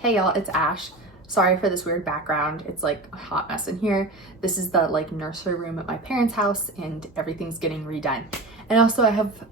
Hey y'all, it's Ash. Sorry for this weird background. It's like a hot mess in here. This is the like nursery room at my parents' house and everything's getting redone. And also I have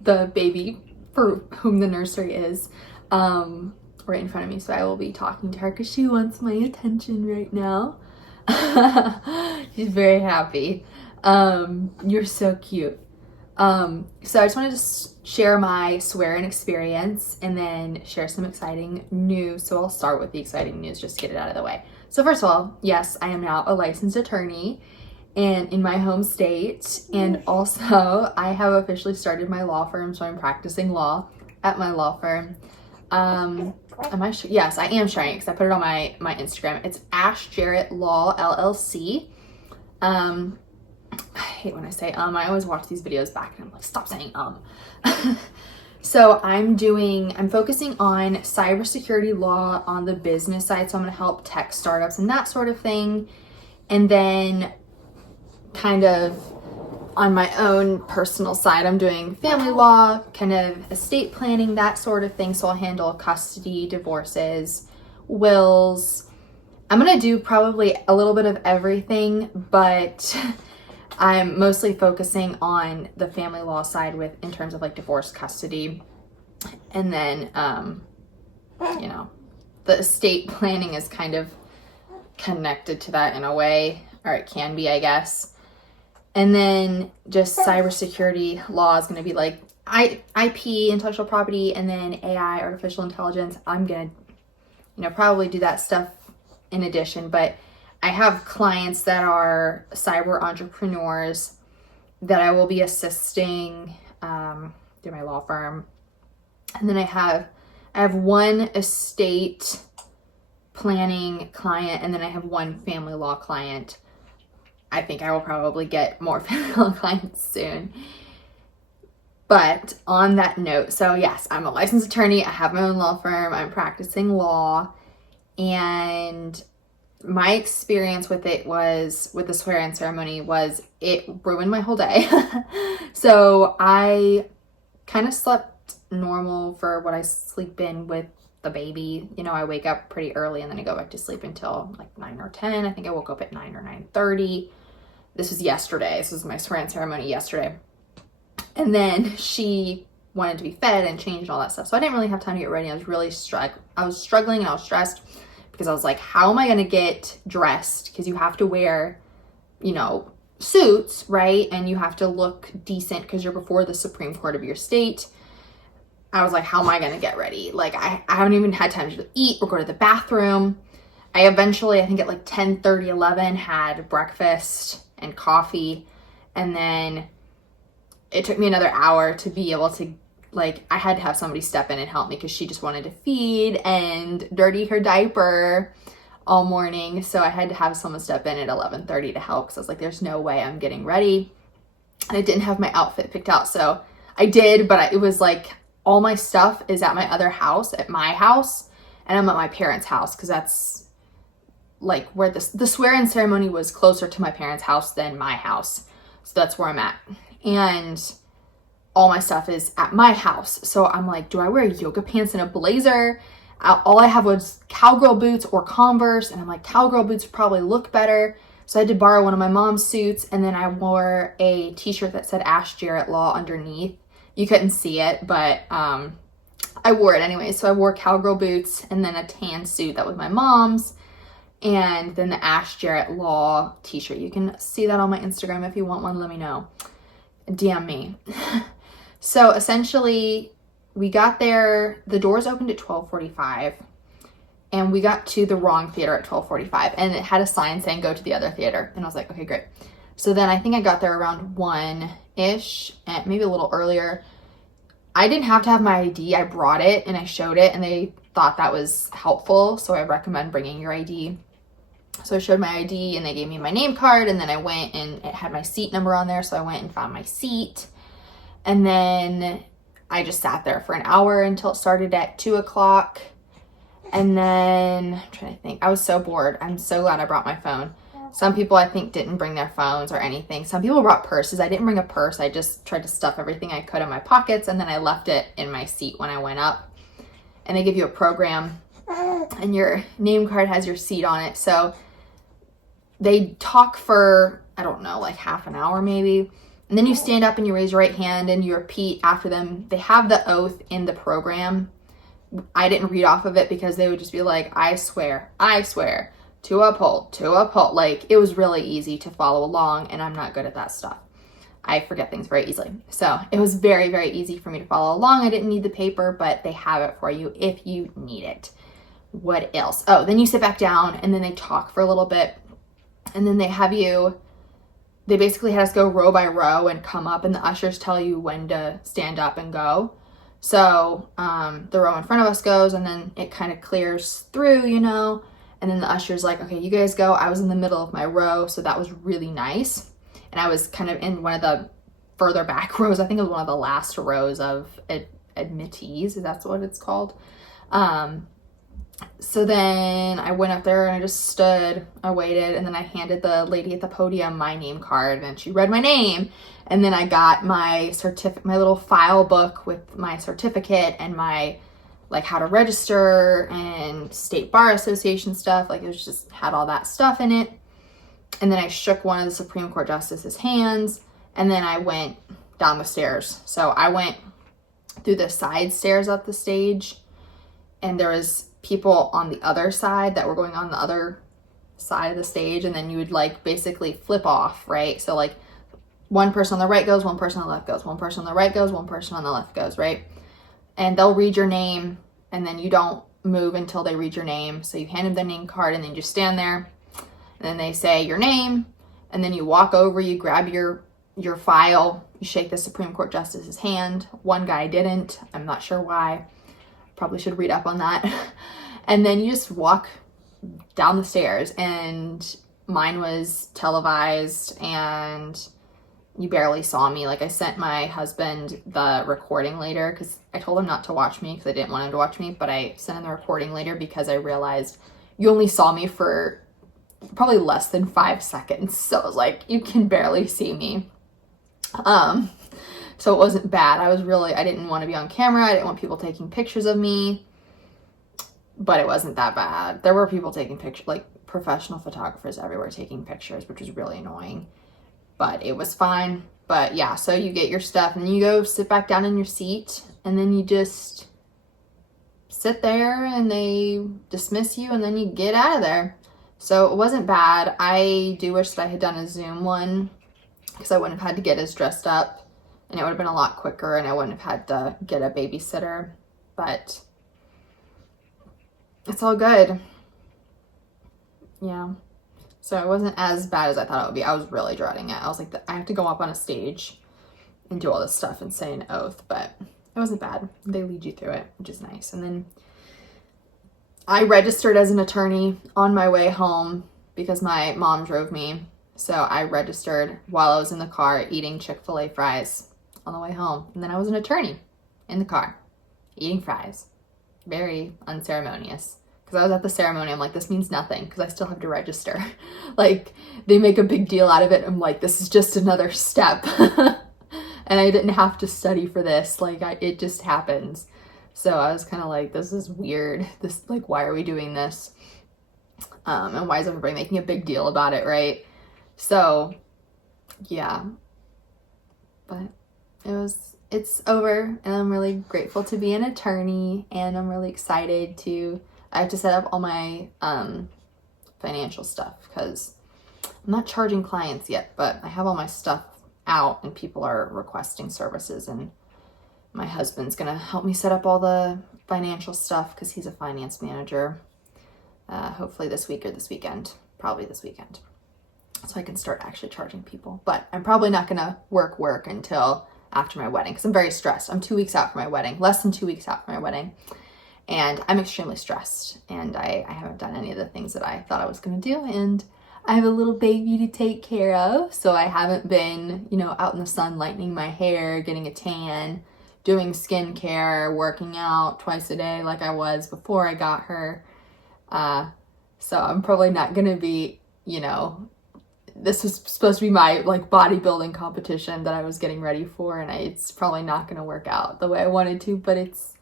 the baby for whom the nursery is right in front of me. So I will be talking to her because she wants my attention right now. She's very happy. You're so cute. So I just wanted to share my swearing experience and then share some exciting news. So I'll start with the exciting news just to get it out of the way. So first of all, yes, I am now a licensed attorney and in my home state. And also I have officially started my law firm. So I'm practicing law at my law firm. Yes, I am sharing it because I put it on my Instagram. It's Ash Jarrett Law LLC. I hate when I say I always watch these videos back and I'm like, stop saying So I'm focusing on cybersecurity law on the business side. So I'm going to help tech startups and that sort of thing. And then kind of on my own personal side, I'm doing family law, kind of estate planning, that sort of thing. So I'll handle custody, divorces, wills. I'm going to do probably a little bit of everything, but I'm mostly focusing on the family law side in terms of like divorce, custody, and then, the estate planning is kind of connected to that in a way, or it can be, I guess. And then just cybersecurity law is going to be like IP, intellectual property, and then AI, artificial intelligence. I'm going to, probably do that stuff in addition, but I have clients that are cyber entrepreneurs that I will be assisting through my law firm. And then I have one estate planning client, and then I have one family law client. I think I will probably get more family law clients soon. But on that note, so yes, I'm a licensed attorney. I have my own law firm. I'm practicing law, and my experience with it with the swearing ceremony was it ruined my whole day. So I kind of slept normal for what I sleep in with the baby. I wake up pretty early and then I go back to sleep until like 9 or 10. I think I woke up at 9 or 9:30. This was yesterday. This was my swearing ceremony yesterday. And then she wanted to be fed and changed and all that stuff. So I didn't really have time to get ready. I was really struggling and I was stressed. Because I was like, how am I going to get dressed? Because you have to wear, suits, right? And you have to look decent because you're before the Supreme Court of your state. I was like, how am I going to get ready? Like, I haven't even had time to eat or go to the bathroom. I eventually, I think at like 10:30, 11, had breakfast and coffee. And then it took me another hour to be able to I had to have somebody step in and help me because she just wanted to feed and dirty her diaper all morning. So I had to have someone step in at 11:30 to help because I was like, there's no way I'm getting ready. And I didn't have my outfit picked out. So I did, but it was like all my stuff is at my other house, at my house, and I'm at my parents' house because that's like where the swearing ceremony was closer to my parents' house than my house. So that's where I'm at. And all my stuff is at my house. So I'm like, do I wear yoga pants and a blazer? All I have was cowgirl boots or Converse. And I'm like, cowgirl boots probably look better. So I had to borrow one of my mom's suits. And then I wore a t-shirt that said Ash Jarrett Law underneath. You couldn't see it, but I wore it anyway. So I wore cowgirl boots and then a tan suit that was my mom's. And then the Ash Jarrett Law t-shirt. You can see that on my Instagram. If you want one, let me know. DM me. So essentially, we got there, the doors opened at 12:45, and we got to the wrong theater at 12:45, and it had a sign saying go to the other theater, and I was like, okay, great. So then I think I got there around 1-ish, and maybe a little earlier. I didn't have to have my ID. I brought it, and I showed it, and they thought that was helpful, so I recommend bringing your ID. So I showed my ID, and they gave me my name card, and then I went, and it had my seat number on there, so I went and found my seat. And then I just sat there for an hour until it started at 2:00. And then I'm trying to think. I was so bored. I'm so glad I brought my phone. Some people I think didn't bring their phones or anything. Some people brought purses. I didn't bring a purse. I just tried to stuff everything I could in my pockets, and then I left it in my seat when I went up. And they give you a program and your name card has your seat on it. So they talk for, I don't know, like half an hour maybe. And then you stand up and you raise your right hand and you repeat after them. They have the oath in the program. I didn't read off of it because they would just be like, I swear to uphold. Like, it was really easy to follow along, and I'm not good at that stuff. I forget things very easily. So it was very, very easy for me to follow along. I didn't need the paper, but they have it for you if you need it. What else? Oh, then you sit back down and then they talk for a little bit. And then they basically had us go row by row and come up, and the ushers tell you when to stand up and go. So the row in front of us goes, and then it kind of clears through, and then the usher's like, okay, you guys go. I was in the middle of my row, so that was really nice. And I was kind of in one of the further back rows. I think it was one of the last rows of admittees, if that's what it's called. So then I went up there and I just stood, I waited, and then I handed the lady at the podium my name card, and she read my name. And then I got my my little file book with my certificate and my, like, how to register and state bar association stuff. Like, it was just had all that stuff in it. And then I shook one of the Supreme Court justices' hands, and then I went down the stairs. So I went through the side stairs up the stage, and there was people on the other side that were going on the other side of the stage, and then you would, like, basically flip off, right? So, like, one person on the right goes, one person on the left goes, one person on the right goes, one person on the left goes, right? And they'll read your name, and then you don't move until they read your name. So you hand them their name card, and then you just stand there, and then they say your name, and then you walk over, you grab your file, you shake the Supreme Court justice's hand. One guy didn't. I'm not sure why. Probably should read up on that. And then you just walk down the stairs, and mine was televised, and you barely saw me. Like, I sent my husband the recording later because I told him not to watch me because I didn't want him to watch me, but I sent him the recording later because I realized you only saw me for probably less than 5 seconds. So I was like, you can barely see me. So it wasn't bad. I didn't want to be on camera. I didn't want people taking pictures of me, but it wasn't that bad. There were people taking pictures, like professional photographers everywhere taking pictures, which was really annoying, but it was fine. But yeah, so you get your stuff and then you go sit back down in your seat, and then you just sit there and they dismiss you, and then you get out of there. So it wasn't bad. I do wish that I had done a Zoom one because I wouldn't have had to get as dressed up, and it would have been a lot quicker, and I wouldn't have had to get a babysitter, but it's all good. Yeah. So it wasn't as bad as I thought it would be. I was really dreading it. I was like, I have to go up on a stage and do all this stuff and say an oath, but it wasn't bad. They lead you through it, which is nice. And then I registered as an attorney on my way home because my mom drove me. So I registered while I was in the car eating Chick-fil-A fries on the way home. And then I was an attorney in the car eating fries. Very unceremonious. Because I was at the ceremony, I'm like, this means nothing because I still have to register. Like, they make a big deal out of it. I'm like, this is just another step. And I didn't have to study for this. Like, it just happens. So I was kind of like, this is weird. Like, why are we doing this? And why is everybody making a big deal about it, right? So, yeah. But it's over, and I'm really grateful to be an attorney, and I'm really excited I have to set up all my financial stuff because I'm not charging clients yet, but I have all my stuff out and people are requesting services, and my husband's gonna help me set up all the financial stuff because he's a finance manager. Hopefully this week or this weekend, probably this weekend, so I can start actually charging people. But I'm probably not gonna work until after my wedding because I'm very stressed. I'm 2 weeks out from my wedding, less than 2 weeks out from my wedding. And I'm extremely stressed, and I haven't done any of the things that I thought I was going to do, and I have a little baby to take care of, so I haven't been, out in the sun lightening my hair, getting a tan, doing skincare, working out twice a day like I was before I got her. So I'm probably not going to be, this was supposed to be my bodybuilding competition that I was getting ready for, and it's probably not going to work out the way I wanted to, but it's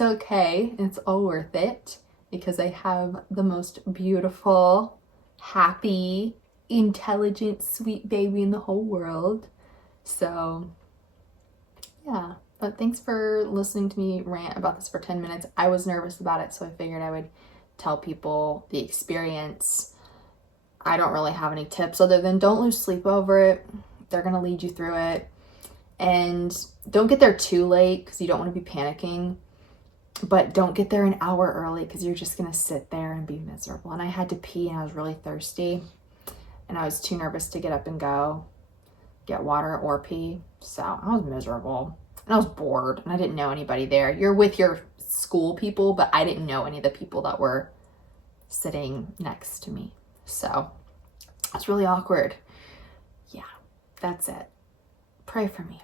okay. It's all worth it. because I have the most beautiful, happy, intelligent, sweet baby in the whole world. So yeah, but thanks for listening to me rant about this for 10 minutes. I was nervous about it, so I figured I would tell people the experience. I don't really have any tips other than don't lose sleep over it. They're gonna lead you through it. And don't get there too late because you don't want to be panicking. But don't get there an hour early because you're just gonna sit there and be miserable. And I had to pee and I was really thirsty. And I was too nervous to get up and go get water or pee. So I was miserable. And I was bored and I didn't know anybody there. You're with your school people, but I didn't know any of the people that were sitting next to me. So it's really awkward. Yeah, that's it. Pray for me.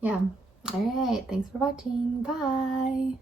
Yeah. All right. Thanks for watching. Bye.